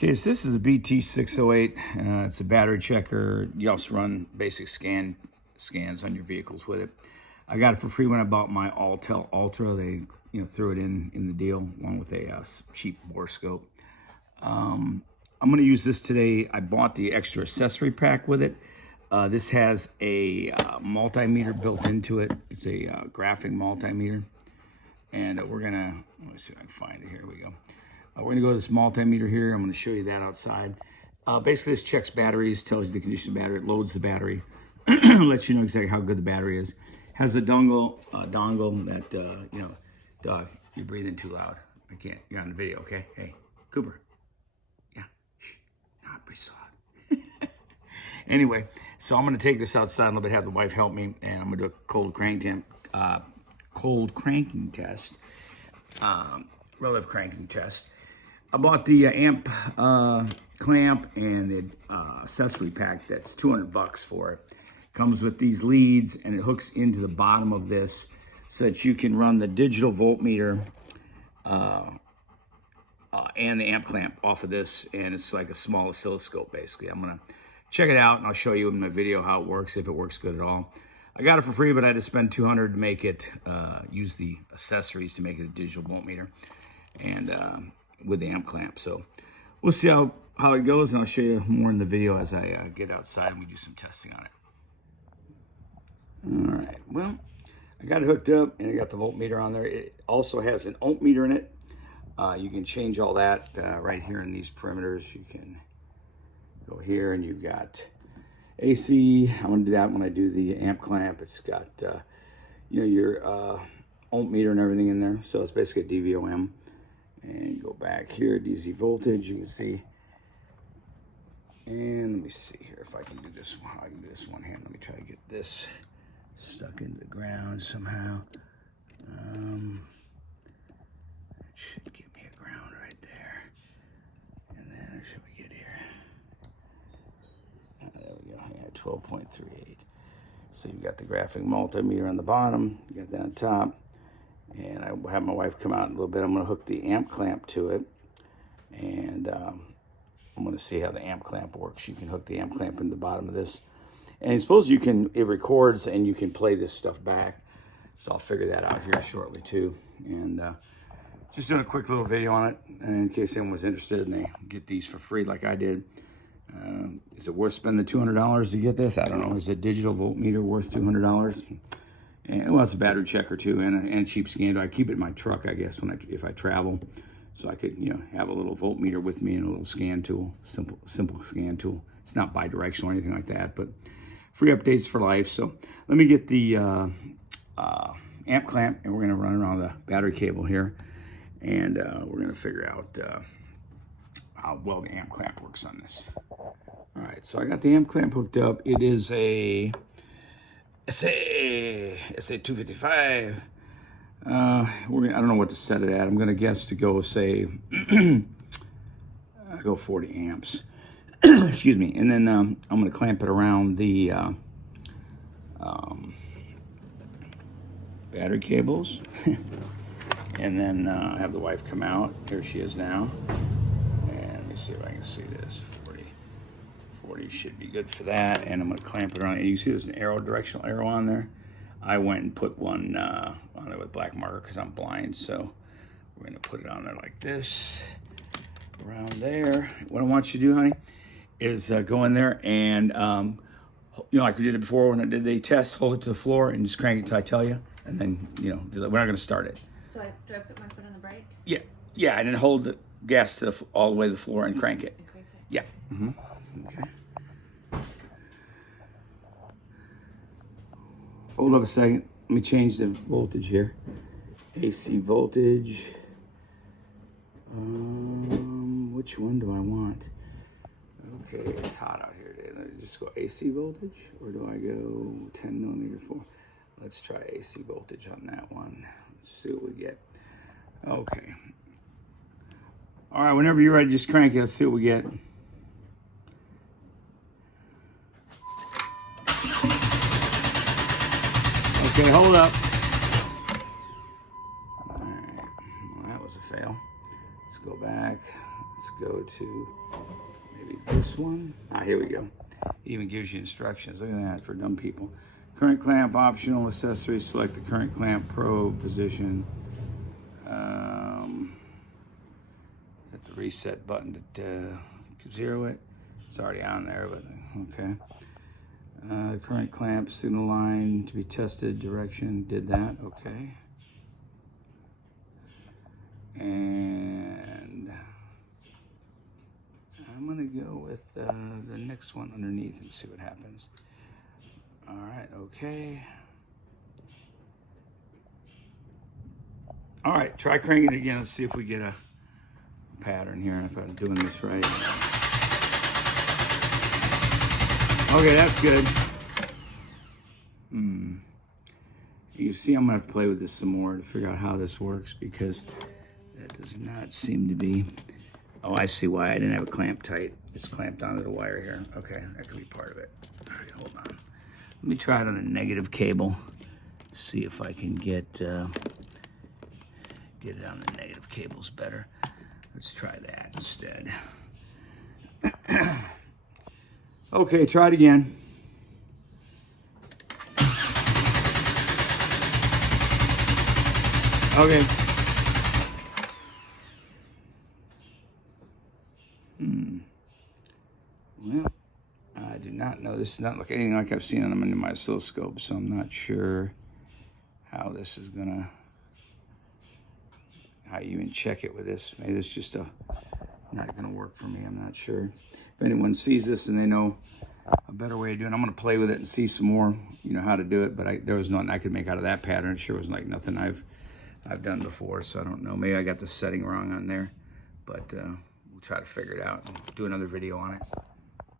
Okay, so this is a BT608. It's a battery checker. You also run basic scans on your vehicles with it. I got it for free when I bought my Autel Ultra. They threw it in the deal along with a cheap borescope. I'm going to use this today. I bought the extra accessory pack with it. This has a multimeter built into it. It's a graphic multimeter. And we're going to, let me see if I can find it. Here we go. We're going to go to this multimeter here. I'm going to show you that outside. Basically, this checks batteries, tells you the condition of the battery. It loads the battery, lets you know exactly how good the battery is. Has a dongle that, dog, you're breathing too loud. I can't. You're on the video, okay? Hey, Cooper. Yeah. Shh. Not pretty loud. Anyway, so I'm going to take this outside a little bit, have the wife help me, and I'm going to do a cold cranking test, relative cranking test. I bought the amp clamp and the accessory pack. That's $200 for it. Comes with these leads, and it hooks into the bottom of this so that you can run the digital voltmeter and the amp clamp off of this, and it's like a small oscilloscope basically. I'm gonna check it out and I'll show you in my video how it works, if it works good at all. I got it for free, but I had to spend $200 to make it, use the accessories to make it a digital voltmeter and with the amp clamp. So we'll see how it goes, and I'll show you more in the video as I get outside and we do some testing on it. All right, well, I got it hooked up and I got the voltmeter on there. It also has an ohm meter in it. You can change all that right here in these perimeters. You can go here and you've got AC. I'm gonna do that when I do the amp clamp. It's got your ohm meter and everything in there. So it's basically a DVOM. And you go back here, DC voltage, you can see. And let me see here if I can do this one. I can do this one hand. Let me try to get this stuck into the ground somehow. It should give me a ground right there. And then where should we get here? There we go, yeah, 12.38. So you got the graphic multimeter on the bottom, you got that on top. And I will have my wife come out in a little bit. I'm going to hook the amp clamp to it. And I'm going to see how the amp clamp works. You can hook the amp clamp in the bottom of this. And I suppose it records and you can play this stuff back. So I'll figure that out here shortly too. And just doing a quick little video on it. And in case anyone was interested and they get these for free like I did. Is it worth spending the $200 to get this? I don't know. Is a digital voltmeter worth $200? And well, it's a battery checker too, and a cheap scan. I keep it in my truck, I guess, if I travel, so I could have a little voltmeter with me and a little scan tool, simple scan tool. It's not bi-directional or anything like that, but free updates for life. So let me get the amp clamp, and we're gonna run around the battery cable here, and we're gonna figure out how well the amp clamp works on this. All right, so I got the amp clamp hooked up. It is a SA255. I don't know what to set it at. I'm gonna guess to go say go 40 amps. Excuse me. And then I'm gonna clamp it around the battery cables, and then have the wife come out. Here she is now. And let me see if I can see this. 40 should be good for that, and I'm going to clamp it around. And you see there's an directional arrow on there. I went and put one on it with black marker because I'm blind, so we're going to put it on there like this, around there. What I want you to do, honey, is go in there and, like we did it before when I did the test, hold it to the floor and just crank it until I tell you, and then, we're not going to start it. So do I put my foot on the brake? Yeah, and then hold the gas to all the way to the floor and crank it. Yeah. Mm-hmm. Okay. Hold up a second. Let me change the voltage here. AC voltage. Which one do I want? Okay, it's hot out here today. Let me just go AC voltage, or do I go 10 millimeter for? Let's try AC voltage on that one. Let's see what we get. Okay. All right, whenever you're ready, just crank it. Let's see what we get. Okay, hold up. All right, well, that was a fail. Let's go back. Let's go to maybe this one. Here we go. It even gives you instructions. Look at that for dumb people. Current clamp optional accessories. Select the current clamp probe position. Hit the reset button to zero it. It's already on there, but okay. Current clamp signal line to be tested. Direction. Did that. Okay. And I'm gonna go with the next one underneath and see what happens. All right, okay. All right, try cranking it again. Let's see if we get a pattern here, if I'm doing this right. Okay, that's good. You see, I'm gonna have to play with this some more to figure out how this works, because that does not seem to be. Oh, I see why I didn't have a clamp tight. It's clamped onto the wire here. Okay, that could be part of it. All right, hold on. Let me try it on a negative cable. See if I can get it on the negative cables better. Let's try that instead. Okay, try it again. Okay. Well, I do not know. This does not look anything like I've seen on my oscilloscope, so I'm not sure how this is gonna, how you even check it with this. Maybe this is just not gonna work for me. I'm not sure. If anyone sees this and they know a better way of doing it, I'm gonna play with it and see some more, how to do it. But there was nothing I could make out of that pattern. It sure was like nothing I've done before, so I don't know. Maybe I got the setting wrong on there, but we'll try to figure it out and do another video on it.